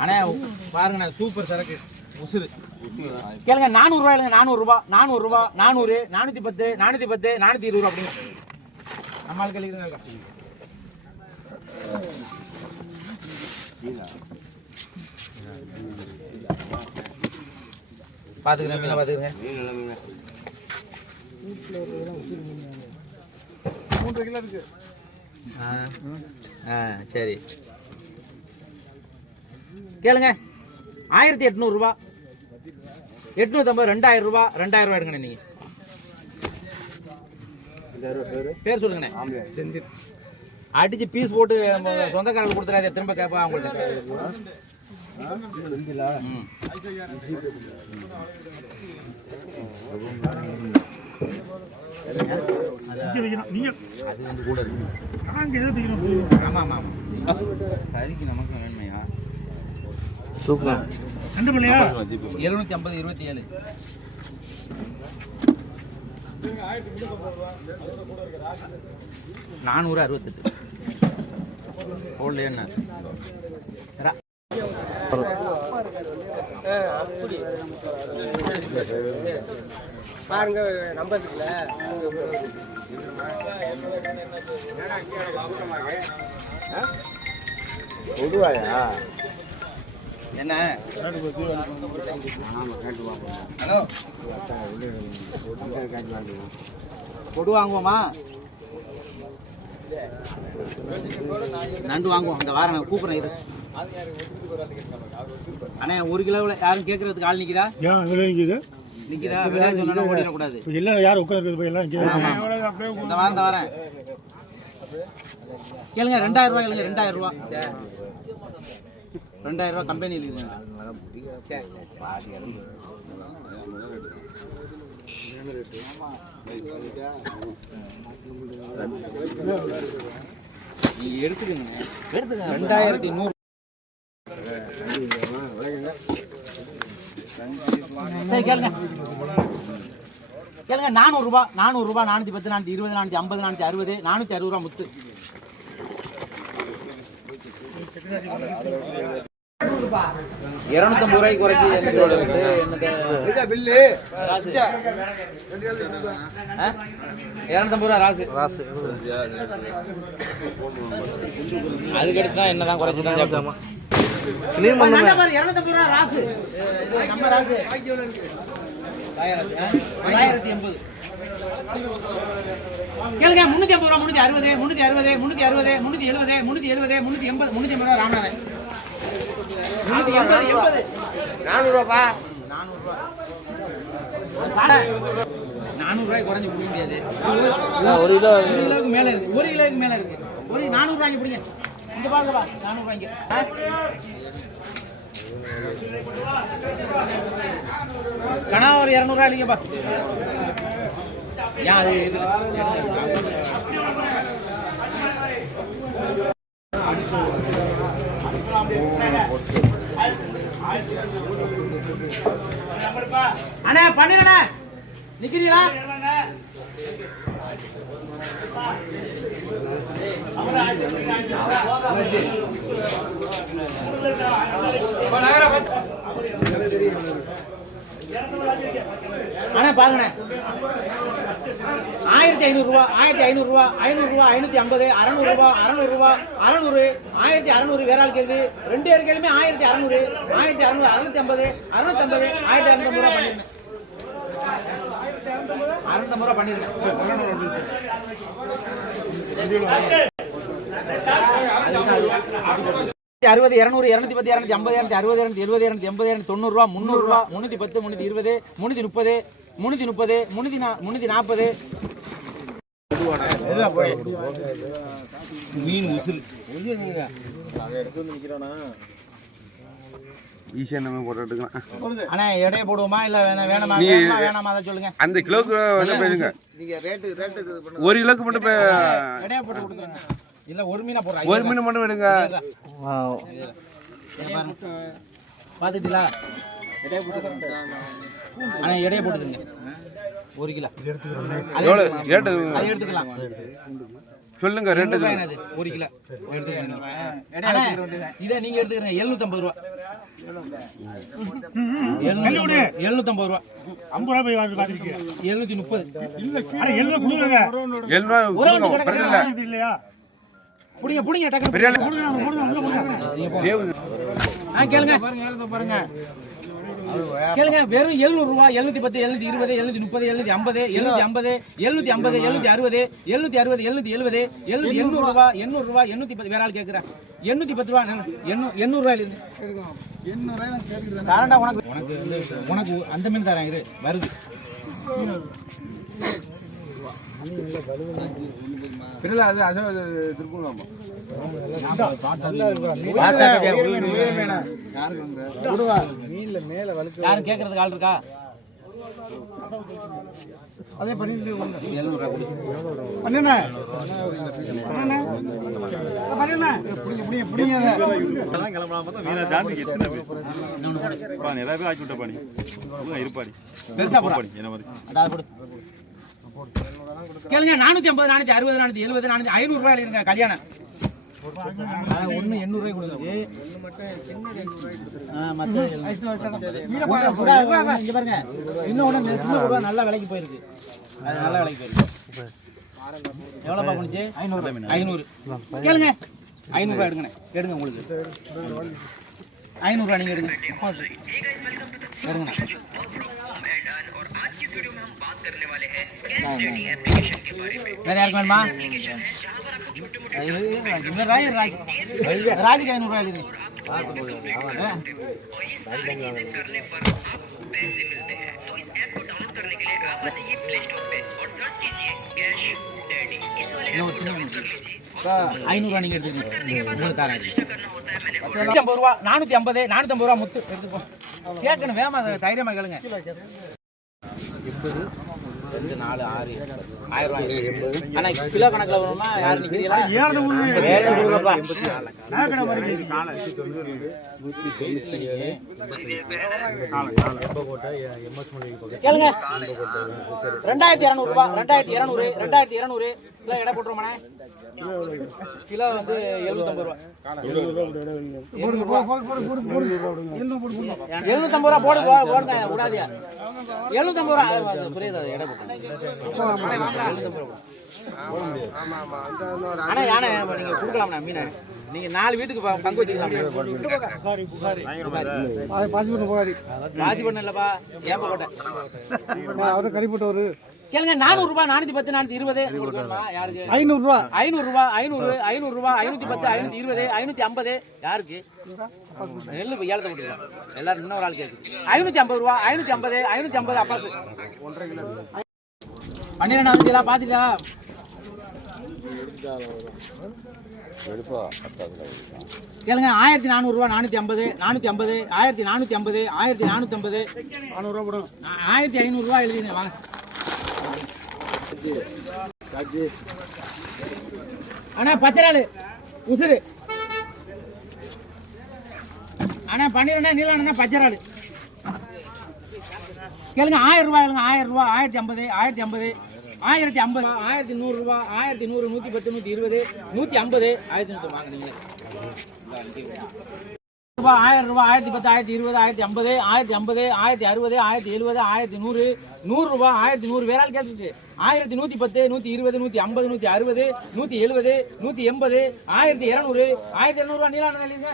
அண்ணே பாருங்கண்ணே சூப்பர் சரக்கு உசுறு கேளுங்க. 400 ரூபாய் இல்லைங்க, 400 ரூபாய் 400 ரூபாய் 400 410 410 420 ரூபா அப்படிங்க. நம்மளுக்கு கழிக்கிறேங்க பாத்துக்கிறேன் மீனை பாத்துக்கிறேங்க. 3 கிலோ இருக்கு. சரி கேளுங்க. 1800 ரூபா 850 2000 ரூபா 2000 ரூபா எடுங்கண்ணே. நீங்க பேர் சொல்லுங்கண்ணே. செந்தில் அடிச்சு பீஸ் போட்டு சொந்தக்காரர்கள் கொடுத்துறாரு. திரும்ப கேட்பா அவங்கள்ட்ட. அது வந்து கூட இருக்கு. ஆமா ஆமா ஆமா கறிக்கு நமக்கு வேணுமையா. சூப்பர். 750 27 468 என்ன பாருங்க நம்பர் இருக்குல்ல. கொடுவாயா என்ன ஹலோ கொடு வாங்குவோமா? நண்டு வாங்குவோம். இந்த வாரம் நான் கூப்பிட்றேன். இது அண்ணே 1 கிலோவில் யாரும் கேட்கறதுக்கு ஆள் நிற்கிறா? நிற்கிறா விளையாட சொன்னா ஓடிடக்கூடாது. எல்லாம் யாரும் உட்காந்து எல்லாம் இந்த வாரம் வரேன் கேளுங்க. 2000 ரூபாய் கேளுங்க. 2000 ரூபா 2000 ரூபா கம்பெனி இருக்குங்க. நீங்க எடுத்துக்கங்க 2100. சரி கேளுங்க கேளுங்க. 400 ரூபாய் 410 420 450 460 460 ரூபா முத்து. 250 ரூபாய்க்கு குறைச்சி என்னோட என்னது பில்லு 250 ரூபா ராசு. அதுக்கடுத்து தான் என்னதான் குறைச்சி தான் சாப்பிடுமா. 250 ரூபா ராசு. நம்ம ராசு 1080 கேளுங்க. 350 ரூபா 360 360 360 370 370 380 380 ரூபா ராமநாதன். 400 ரூபாப்பா. 400 ரூபாய் குறைஞ்சு கொடுக்க முடியாது. 1 கிலோவுக்கு மேல இருக்கு. 1 கிலோவுக்கு மேல இருக்கு. 400 ரூபாய்க்கு பிடிங்க. இந்த பாருங்கப்பா 400 ரூபாய்க்கு. கணா ஒரு 200 ரூபாய் இல்லைங்கப்பா. ஏன் அது அண்ணா பண்ணிடுண்ணா நிக்கிறீங்களா? அண்ணா பாருங்கண்ணே 1500 ரூபா 1500 ரூபா 500 ரூபா 550 600 ரூபா 600 ரூபா 600 1600 வேற ஆள் கேள்வி 2 பேர் கேள்வியுமே 1600 1600 650 650 1250 ரூபா பண்ணிருந்தேன். 650 ரூபா பண்ணிருந்தேன். 60 200 210 250 260 270 280 280 ரூபா 300 ரூபா 310 320 330 330 340 மீன் உசில் ஈஸியா நம்ம போட்டு எடுக்கலாம். அண்ணா எடைய போடுவோமா இல்ல வேணாமா வேணாமா அதை சொல்லுங்க. அந்த கிலோக்கு என்ன பேசுங்க. நீங்க ரேட்டு 1 கிலோக்கு மட்டும் எடைய போட்டு கொடுத்துருங்க. இல்ல ஒரு மீனை போடுறேன். 1 மீன் மட்டும் எடுங்க. பாத்துட்டீங்களா? அண்ணா எடைய போட்டுருங்க. 1 கிலோ அது எடுத்துக்கலாம். சொல்லுங்க ரேட்டு என்னது 1 கிலோ இதை நீங்க எடுத்துக்கிறீங்க 750 ரூபா 750 ரூபா 50 ரூபாய் பாத்துருக்கீங்க 730 இல்லையா புடிங்க டக்கு கேளுங்க பாருங்க கேளுங்க வெறும் 700 ரூபா 710 720 730 750 750 750 760 770 800 ரூபா 800 ரூபா 810 வேற ஆள் கேக்குறேன் 810 ரூபா 800 ரூபாயில இருந்து 800 ரூபாய் கேக்குறேன் தாரண்டா உனக்கு அந்த மீன் தரேன் இரு வருது பிறல அது திருப்பூர்லாமா யாரும் கேக்குறதுக்கு ஆள் இருக்கா அதே பண்ணி 700 கேளுங்க 450 460 470 500 ரூபாய் இருங்க கல்யாணம் ஒண்ணு 800 ரூபாய் கொடுக்குது இங்க பாருங்க இன்னொன்னு சின்ன ரூபா நல்ல விலைக்கு போயிருக்கு அது நல்ல விலைக்கு போயிருக்கு எவ்வளவு பாக்கணுச்சு 500 கேளுங்க 500 ரூபாய் எடுங்க உங்களுக்கு 500 ரூபாய் நீங்க எடுங்க வேற யாருக்கு வேணுமா ராஜுக்கு 500 ரூபாய் இருக்கு ₹500 நீங்க எடுத்துக்கணும் 450 ரூபா முத்து எடுத்துக்கோ கேட்கணும் வேமா தைரியமா கேளுங்க 80 2 4 6 1000 ரூபாய் ஆனா கிலோ கணக்குல வருமா யார் நிக்கிறீங்களா 700 கொடுங்கப்பா நாகட மாதிரி காலை 190 கேளுங்க 2200 ரூபாய் 2200 கிலோ எடை போட்டுறோமானே கிலோ வந்து 750 ரூபாய் 750 ரூபாய் போடுங்க விடாதியா 750 ரூபாய் புரியுது எடை போட்டு ஆனா யானை நீங்க கொடுக்கலாம்ண்ணா மீனை நீங்க 4 வீட்டுக்கு பங்கு வச்சுக்கலாம் பாசி பண்ண இல்லப்பா ஏப்ப போட்டேன் கறி போட்டு ஒரு கேளுங்க 400 ரூபாய் 410 420 யாருக்கு 500 ரூபாய் 500 ரூபாய் 510 520 550 யாருக்கு நெல்லு ஏலத்தை போட்டுருக்கோம் எல்லாரும் இன்னொரு ஆள் கேட்கு 550 ரூபாய் 550 அப்பாஸ் 1.5 கிலோ 12 கிலோ பாத்துட்டா கேளுங்க 1400 ரூபாய் 450 1450 1450 400 ரூபாய் போடும் 1500 ரூபாய் எழுதிங்க வாங்க அண்ணா பச்சராளு உசுறு அண்ணா 12 நீலாண்ணா பச்சராளு கேளுங்க 1000 ரூபாய் 1000 ரூபாய் 1050 1150 1100 ரூபாய் 1100 110 120 150 1100 வாங்குனீங்க 1000 ரூபாய் 1010 1020 1050 1050 1060 1170 1100 ரூபாய் 1100 வேற ஆள் கேட்டுச்சு 1110 120 150 160 170 180 1200 1200 ரூபாய் நீலான இல்லைங்க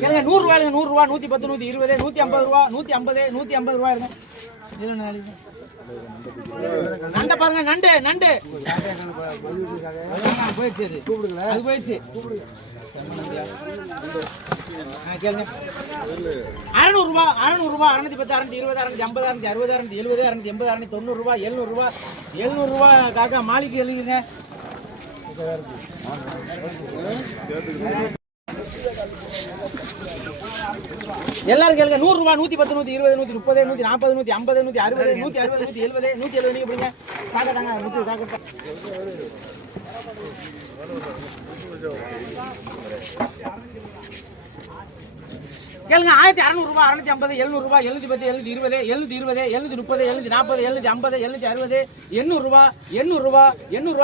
கேளுங்க 100 ரூபாய் 100 ரூபாய் 110 120 150 ரூபாய் 150 ரூபாய் இருங்க நீலான இல்லைங்க நண்டை பாருங்க நண்டு போயிடுச்சு அது போயிடுச்சு கேளுங்க 600 ரூபாய் 610 620 650 660 670 680 680 ரூபாய் 700 ரூபாய் காக்கா மாளிகை எழுதுங்க எல்லாரும் கேளுங்க 100 ரூபாய் 110 120 130 140 150 150 160 160 170 நீங்க பிடிங்க காக்கட்டாங்க முத்து காக்கட்டா கேளுங்க 1600 ரூபாய் 650 700 ரூபாய் 710 720 720 720 730 740 750 760 800 ரூபாய் 800 ரூபாய் 800 ரூபாய்